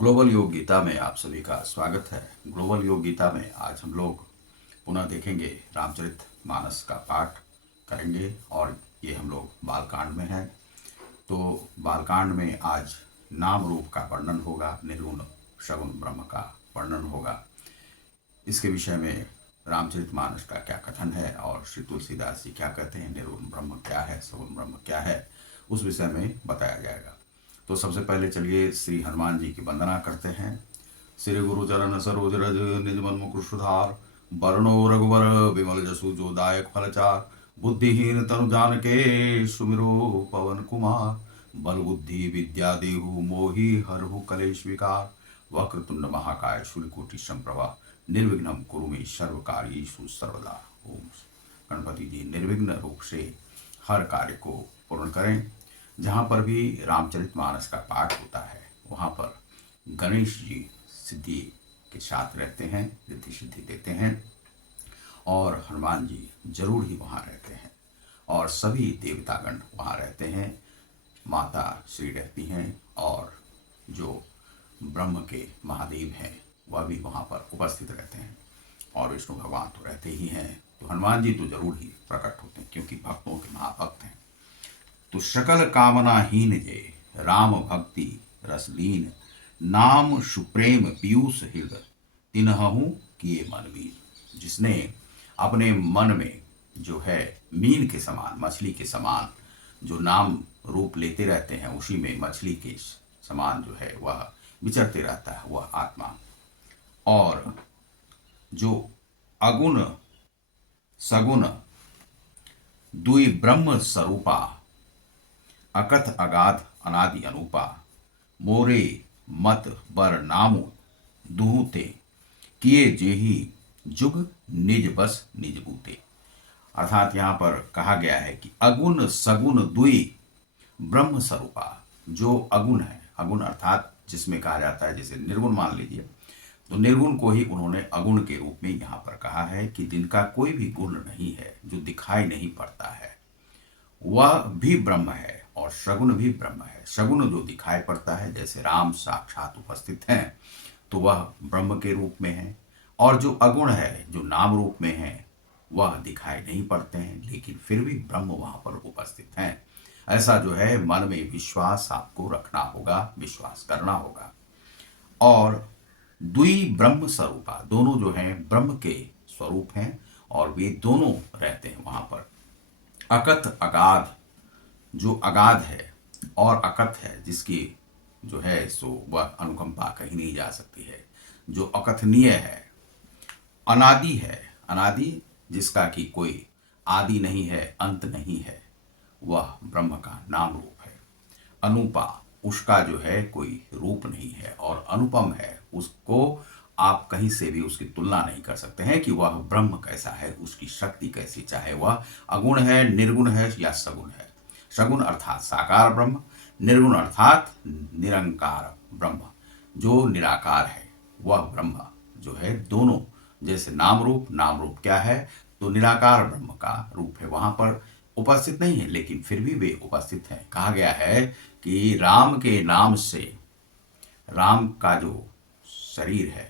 Global योग गीता में आप सभी का स्वागत है। ग्लोबल योग गीता में आज हम लोग पुनः देखेंगे रामचरित मानस का पाठ करेंगे और ये हम लोग बालकांड में हैं। तो बालकांड में आज नाम रूप का वर्णन होगा, निर्गुण सगुण ब्रह्म का वर्णन होगा। इसके विषय में रामचरित मानस का क्या कथन है और श्री तुलसीदास जी क्या कहते हैं, निर्गुण ब्रह्म क्या है, सगुण ब्रह्म क्या है, उस विषय में बताया जाएगा। तो सबसे पहले चलिए श्री हनुमान जी की वंदना करते हैं। श्री गुरु चरण सरोज रज निज मन मुकुर सुधार, वरणो रघुवर विमल जसु जो दायक फलचार, बुद्धिहीन तनु जानके सुमिरो पवन कुमार, बल बुद्धि विद्या देहु मोहि हरहु कलेश विकार, वक्रतुंड महाकाय सूर्यकोटि संप्रभा, निर्विघ्नं कुरु मे सर्व कार्येषु सर्वदा। ओम गणपति जी निर्विघ्न रूप से हर कार्य को पूर्ण करें। जहाँ पर भी रामचरितमानस का पाठ होता है वहाँ पर गणेश जी सिद्धि के साथ रहते हैं, रिद्धि सिद्धि देते हैं और हनुमान जी जरूर ही वहाँ रहते हैं और सभी देवतागण वहाँ रहते हैं। माता श्री रहती हैं और जो ब्रह्म के महादेव हैं वह भी वहाँ पर उपस्थित रहते हैं और विष्णु भगवान तो रहते ही हैं। तो हनुमान जी तो जरूर ही प्रकट होते हैं क्योंकि भक्तों के महाभक्त हैं। तो सकल कामनाहीन जय राम भक्ति रसलीन, नाम सुप्रेम पीयूष हृदय तिन्हु किए मन मीन। जिसने अपने मन में जो है मीन के समान, मछली के समान जो नाम रूप लेते रहते हैं, उसी में मछली के समान जो है वह विचरते रहता है वह आत्मा। और जो अगुण सगुण दुई ब्रह्म स्वरूपा, अकथ अगाध अनादि अनूपा, मोरे मत बर नामु दुहते, किए जेहि जुग निज बस निज बूते। अर्थात यहाँ पर कहा गया है कि अगुण सगुण दुई ब्रह्म स्वरूपा, जो अगुण है, अगुण अर्थात जिसमें कहा जाता है जैसे निर्गुण मान लीजिए, तो निर्गुण को ही उन्होंने अगुण के रूप में यहाँ पर कहा है कि जिनका कोई भी गुण नहीं है, जो दिखाई नहीं पड़ता है, वह भी ब्रह्म है और सगुण भी ब्रह्म है। सगुण जो दिखाई पड़ता है, जैसे राम साक्षात उपस्थित हैं तो वह ब्रह्म के रूप में है, और जो अगुण है, जो नाम रूप में है, वह दिखाई नहीं पड़ते हैं लेकिन फिर भी ब्रह्म वहां पर उपस्थित हैं। ऐसा जो है मन में विश्वास आपको रखना होगा, विश्वास करना होगा। और द्वि ब्रह्म स्वरूपा, दोनों जो हैं ब्रह्म के स्वरूप हैं और वे दोनों रहते हैं वहां पर। अकथ अगाध, जो अगाध है और अकथ है, जिसकी जो है सो वह अनुकंपा कहीं नहीं जा सकती है, जो अकथनीय है। अनादि है, अनादि जिसका कि कोई आदि नहीं है, अंत नहीं है, वह ब्रह्म का नाम रूप है। अनुपा, उसका जो है कोई रूप नहीं है, और अनुपम है, उसको आप कहीं से भी उसकी तुलना नहीं कर सकते हैं कि वह ब्रह्म कैसा है, उसकी शक्ति कैसी, चाहे वह अगुण है, निर्गुण है या सगुण है। सगुण अर्थात साकार ब्रह्म, निर्गुण अर्थात निरंकार ब्रह्म, जो निराकार है वह ब्रह्म जो है। दोनों जैसे नाम रूप क्या है, तो निराकार ब्रह्म का रूप है, वहां पर उपस्थित नहीं है लेकिन फिर भी वे उपस्थित हैं। कहा गया है कि राम के नाम से, राम का जो शरीर है,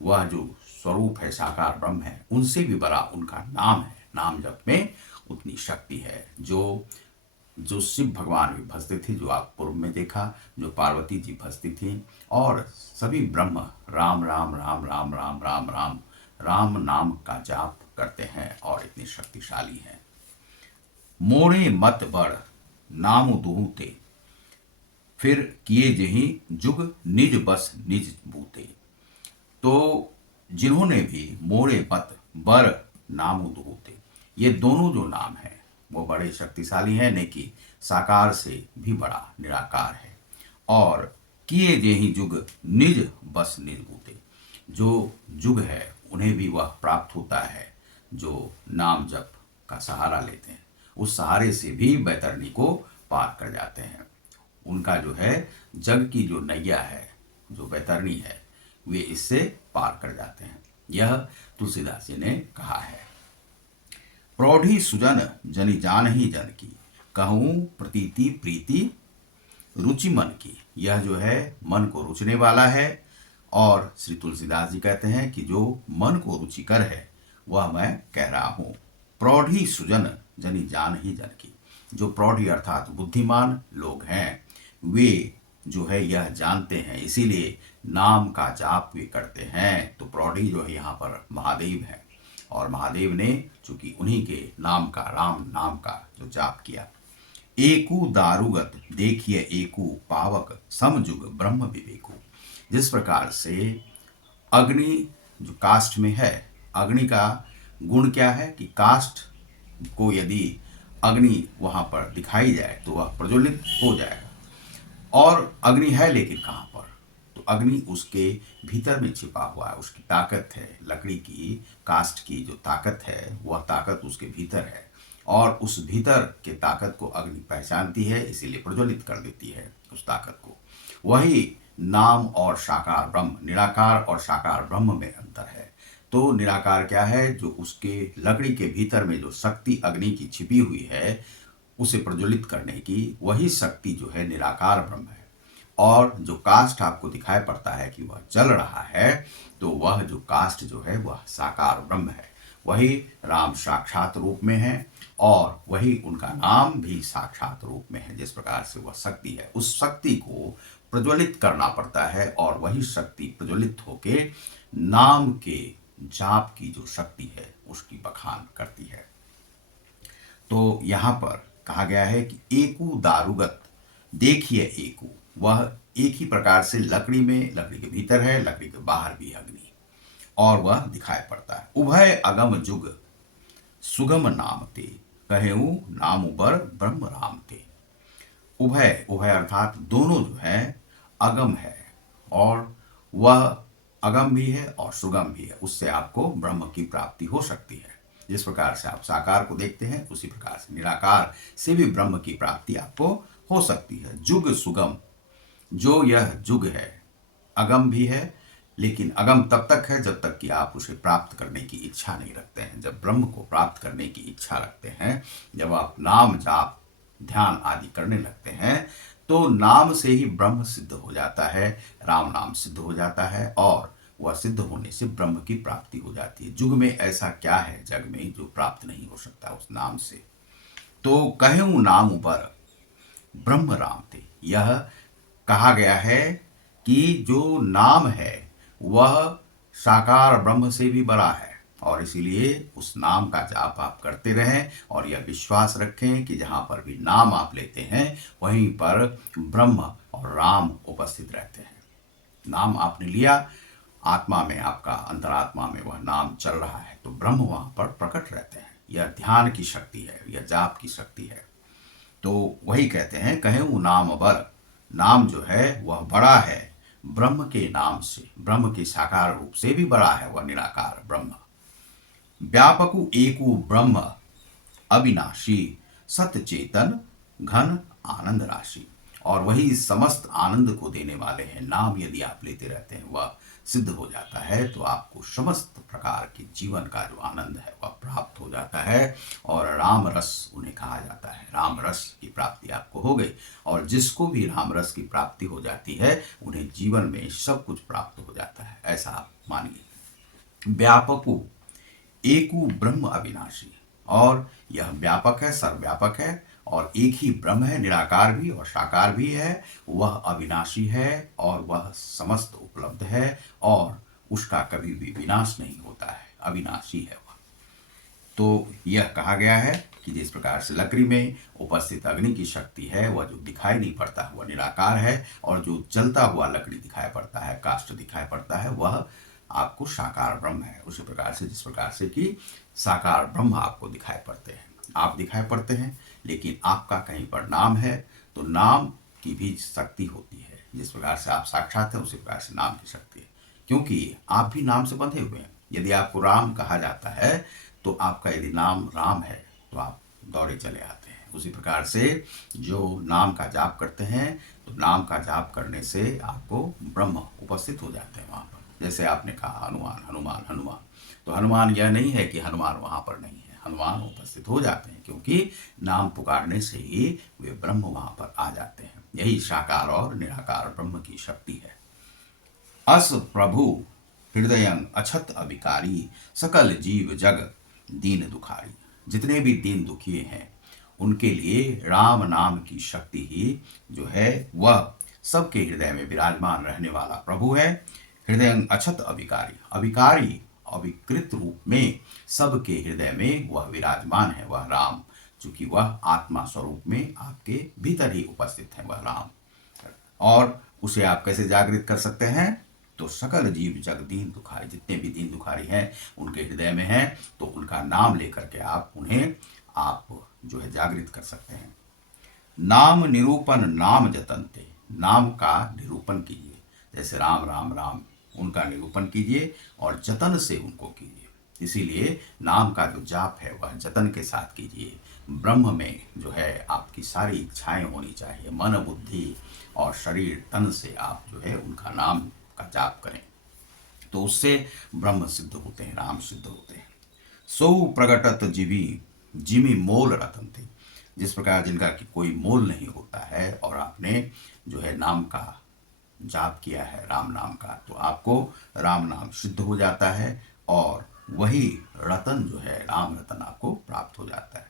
वह जो स्वरूप है साकार ब्रह्म है, उनसे भी बड़ा उनका नाम है। नाम जप में उतनी शक्ति है। जो शिव भगवान भी भजते थे, जो आप पूर्व में देखा, जो पार्वती जी भजती थी, और सभी ब्रह्म राम राम राम राम राम राम राम राम नाम का जाप करते हैं और इतनी शक्तिशाली हैं। मोड़े मत बड़ नाम दुहते, फिर किए जही जुग निज बस निज बूते। तो जिन्होंने भी मोड़े मत बर नाम दुहते, ये दोनों जो नाम हैं वो बड़े शक्तिशाली हैं, ने कि साकार से भी बड़ा निराकार है। और किए जेहि जुग निज बस निज बूते, जो जुग है उन्हें भी वह प्राप्त होता है जो नाम जप का सहारा लेते हैं, उस सहारे से भी बैतरणी को पार कर जाते हैं। उनका जो है जग की जो नैया है, जो बैतरणी है, वे इससे पार कर जाते हैं। यह तुलसीदास जी ने कहा है। प्रौढ़ी सुजन जनि जान ही जन की, कहूँ प्रतीति प्रीति रुचि मन की, यह जो है मन को रुचने वाला है। और श्री तुलसीदास जी कहते हैं कि जो मन को रुचिकर है वह मैं कह रहा हूं। प्रौढ़ी सुजन जनी जान ही जन की, जो प्रौढ़ी अर्थात बुद्धिमान लोग हैं वे जो है यह जानते हैं, इसीलिए नाम का जाप वे करते हैं। तो प्रौढ़ी जो है यहाँ पर महादेव है, और महादेव ने चूंकि उन्हीं के नाम का, राम नाम का जो जाप किया। एकू दारुगत देखिए एकू पावक समजुग ब्रह्म विवेकु, जिस प्रकार से अग्नि जो काष्ठ में है, अग्नि का गुण क्या है कि काष्ठ को यदि अग्नि वहां पर दिखाई जाए तो वह प्रज्वलित हो जाएगा। और अग्नि है लेकिन कहां पर, तो अग्नि उसके भीतर में छिपा हुआ है, उसकी ताकत है। लकड़ी की, काष्ठ की जो ताकत है वह ताकत उसके भीतर है, और उस भीतर के ताकत को अग्नि पहचानती है, इसीलिए प्रज्वलित कर देती है उस ताकत को। वही नाम और साकार ब्रह्म, निराकार और साकार ब्रह्म में अंतर है। तो निराकार क्या है, जो उसके लकड़ी के भीतर में जो शक्ति अग्नि की छिपी हुई है उसे प्रज्वलित करने की, वही शक्ति जो है निराकार ब्रह्म है। और जो काष्ठ आपको दिखाई पड़ता है कि वह जल रहा है, तो वह जो काष्ठ जो है वह साकार ब्रह्म है। वही राम साक्षात रूप में है, और वही उनका नाम भी साक्षात रूप में है। जिस प्रकार से वह शक्ति है, उस शक्ति को प्रज्वलित करना पड़ता है, और वही शक्ति प्रज्वलित होके नाम के जाप की जो शक्ति है उसकी बखान करती है। तो यहाँ पर कहा गया है कि एकू दारुगत देखिए एकू, वह एक ही प्रकार से लकड़ी में, लकड़ी के भीतर है, लकड़ी के बाहर भी अग्नि, और वह दिखाई पड़ता है। उभय अगम जुग सुगम नाम ते, कहेऊ नाम उबर ब्रह्म राम ते। उभय, उभय अर्थात दोनों जो है अगम है, और वह अगम भी है और सुगम भी है, उससे आपको ब्रह्म की प्राप्ति हो सकती है। जिस प्रकार से आप साकार को देखते हैं उसी प्रकार से निराकार से भी ब्रह्म की प्राप्ति आपको हो सकती है। जुग सुगम, जो यह जुग है अगम भी है, लेकिन अगम तब तक है जब तक कि आप उसे प्राप्त करने की इच्छा नहीं रखते हैं। जब ब्रह्म को प्राप्त करने की इच्छा रखते हैं, जब आप नाम जाप ध्यान आदि करने लगते हैं, तो नाम से ही ब्रह्म सिद्ध हो जाता है, राम नाम सिद्ध हो जाता है, और वह सिद्ध होने से ब्रह्म की प्राप्ति हो जाती है। जुग में ऐसा क्या है जग में जो प्राप्त नहीं हो सकता उस नाम से। तो कहूं नाम ऊपर ब्रह्म राम थे, यह कहा गया है कि जो नाम है वह साकार ब्रह्म से भी बड़ा है, और इसीलिए उस नाम का जाप आप करते रहें, और यह विश्वास रखें कि जहां पर भी नाम आप लेते हैं वहीं पर ब्रह्म और राम उपस्थित रहते हैं। नाम आपने लिया, आत्मा में, आपका अंतरात्मा में वह नाम चल रहा है, तो ब्रह्म वहां पर प्रकट रहते हैं। यह ध्यान की शक्ति है, यह जाप की शक्ति है। तो वही कहते हैं, कहे वो नाम बर, नाम जो है वह बड़ा है ब्रह्म के नाम से, ब्रह्म के साकार रूप से भी बड़ा है वह निराकार ब्रह्म। व्यापकु एकु ब्रह्म अविनाशी सत्य चेतन घन आनंद राशि, और वही समस्त आनंद को देने वाले हैं। नाम यदि आप लेते रहते हैं वह सिद्ध हो जाता है, तो आपको समस्त प्रकार के जीवन का जो आनंद है वह प्राप्त हो जाता है, और राम रस उन्हें कहा जाता है। राम रस की प्राप्ति आपको हो गई, और जिसको भी राम रस की प्राप्ति हो जाती है उन्हें जीवन में सब कुछ प्राप्त हो जाता है, ऐसा आप मानिए। व्यापकु एकु ब्रह्म अविनाशी, और यह व्यापक है, सर्वव्यापक है, और एक ही ब्रह्म है, निराकार भी और साकार भी है। वह अविनाशी है, और वह समस्त उपलब्ध है, और उसका कभी भी विनाश नहीं होता है, अविनाशी है वह। तो यह कहा गया है कि जिस प्रकार से लकड़ी में उपस्थित अग्नि की शक्ति है वह जो दिखाई नहीं पड़ता वह निराकार है, और जो जलता हुआ लकड़ी दिखाई पड़ता है, काष्ठ दिखाई पड़ता है, वह आपको साकार ब्रह्म है। उसी प्रकार से जिस प्रकार से कि साकार ब्रह्म आपको दिखाई पड़ते हैं, आप दिखाई पड़ते हैं, लेकिन आपका कहीं पर नाम है, तो नाम की भी शक्ति होती है। जिस प्रकार से आप साक्षात हैं उसी प्रकार से नाम की शक्ति है, क्योंकि आप भी नाम से बंधे हुए हैं। यदि आपको राम कहा जाता है, तो आपका यदि नाम राम है तो आप दौड़े चले आते हैं। उसी प्रकार से जो नाम का जाप करते हैं, तो नाम का जाप करने से आपको ब्रह्म उपस्थित हो जाते हैं वहां पर। जैसे आपने कहा हनुमान हनुमान हनुमान, तो हनुमान यह नहीं है कि हनुमान वहां पर नहीं है, हनुमान उपस्थित हो जाते हैं, क्योंकि नाम पुकारने से ही वे ब्रह्म वहां पर आ जाते हैं। यही साकार और निराकार ब्रह्म की शक्ति है। अस प्रभु हृदय अछत अभिकारी, सकल जीव जग दीन दुखारी। जितने भी दीन दुखी हैं उनके लिए राम नाम की शक्ति ही जो है वह सबके हृदय में विराजमान रहने वाला प्रभु है। हृदय अछत अभिकारी, अभिकारी अविकृत रूप में सबके हृदय में वह विराजमान है, वह राम, चूंकि वह आत्मा स्वरूप में आपके भीतर ही उपस्थित है वह राम। और उसे आप कैसे जागृत कर सकते हैं? तो सकल जीव जग दीन दुखारी, जितने भी दीन दुखारी हैं उनके हृदय में है, तो उनका नाम लेकर के आप उन्हें आप जो है जागृत कर सकते हैं। नाम निरूपण नाम जतनते, नाम का निरूपण कीजिए, जैसे राम राम राम, उनका निरूपण कीजिए और जतन से उनको कीजिए। इसीलिए नाम का जो जाप है वह जतन के साथ कीजिए। ब्रह्म में जो है आपकी सारी इच्छाएं होनी चाहिए, मन बुद्धि और शरीर तन से आप जो है उनका नाम का जाप करें, तो उससे ब्रह्म सिद्ध होते हैं, राम सिद्ध होते हैं। सो प्रगटत जीवी जिमी मोल रतन थे, जिस प्रकार जिनका कि कोई मोल नहीं होता है और आपने जो है नाम का जाप किया है, राम नाम का, तो आपको राम नाम सिद्ध हो जाता है और वही रतन जो है राम रतन आपको प्राप्त हो जाता है।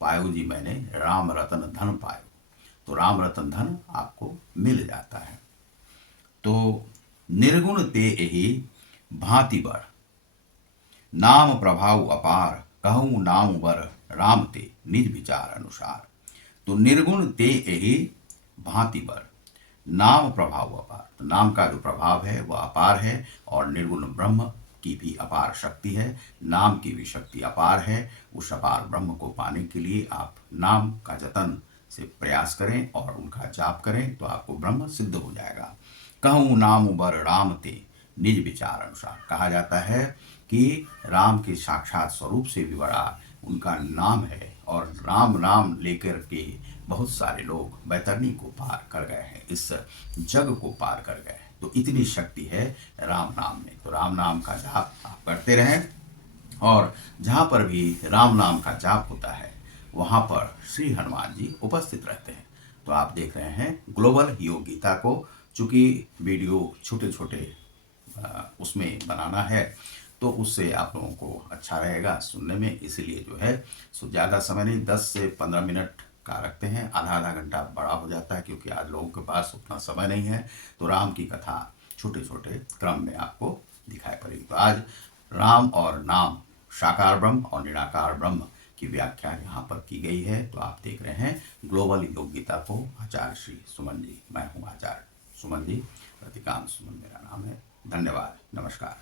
पायो जी मैंने राम रतन धन पायो, तो राम रतन धन आपको मिल जाता है। तो निर्गुण ते ही भांति बर, नाम प्रभाव अपार, कहूँ नाम वर राम ते निज विचार अनुसार। तो निर्गुण ते ही भांति बर, नाम प्रभाव अपार, तो नाम का जो प्रभाव है वह अपार है और निर्गुण ब्रह्म की भी अपार शक्ति है, नाम की भी शक्ति अपार है। उस अपार ब्रह्म को पाने के लिए आप नाम का जतन से प्रयास करें और उनका जाप करें, तो आपको ब्रह्म सिद्ध हो जाएगा। कहूँ नाम बर राम ते निज विचार अनुसार, कहा जाता है कि राम के साक्षात स्वरूप से भी बड़ा उनका नाम है और राम नाम लेकर के बहुत सारे लोग बैतरणी को पार कर गए हैं, इस जग को पार कर गए हैं। तो इतनी शक्ति है राम नाम में। तो राम नाम का जाप आप करते रहें और जहाँ पर भी राम नाम का जाप होता है वहाँ पर श्री हनुमान जी उपस्थित रहते हैं। तो आप देख रहे हैं ग्लोबल योग गीता को, चूँकि वीडियो छोटे छोटे उसमें बनाना है तो उससे आप लोगों को अच्छा रहेगा सुनने में, इसीलिए जो है सो ज़्यादा समय नहीं, 10 से 15 मिनट का रखते हैं, आधा आधा घंटा बड़ा हो जाता है क्योंकि आज लोगों के पास उतना समय नहीं है। तो राम की कथा छोटे छोटे क्रम में आपको दिखाई पड़ेगी। तो आज राम और नाम, साकार ब्रह्म और निराकार ब्रह्म की व्याख्या यहाँ पर की गई है। तो आप देख रहे हैं ग्लोबल योग गीता को, आचार्य श्री सुमन जी, मैं हूँ आचार्य सुमन जी, प्रतिकांत सुमन मेरा नाम है। धन्यवाद, नमस्कार।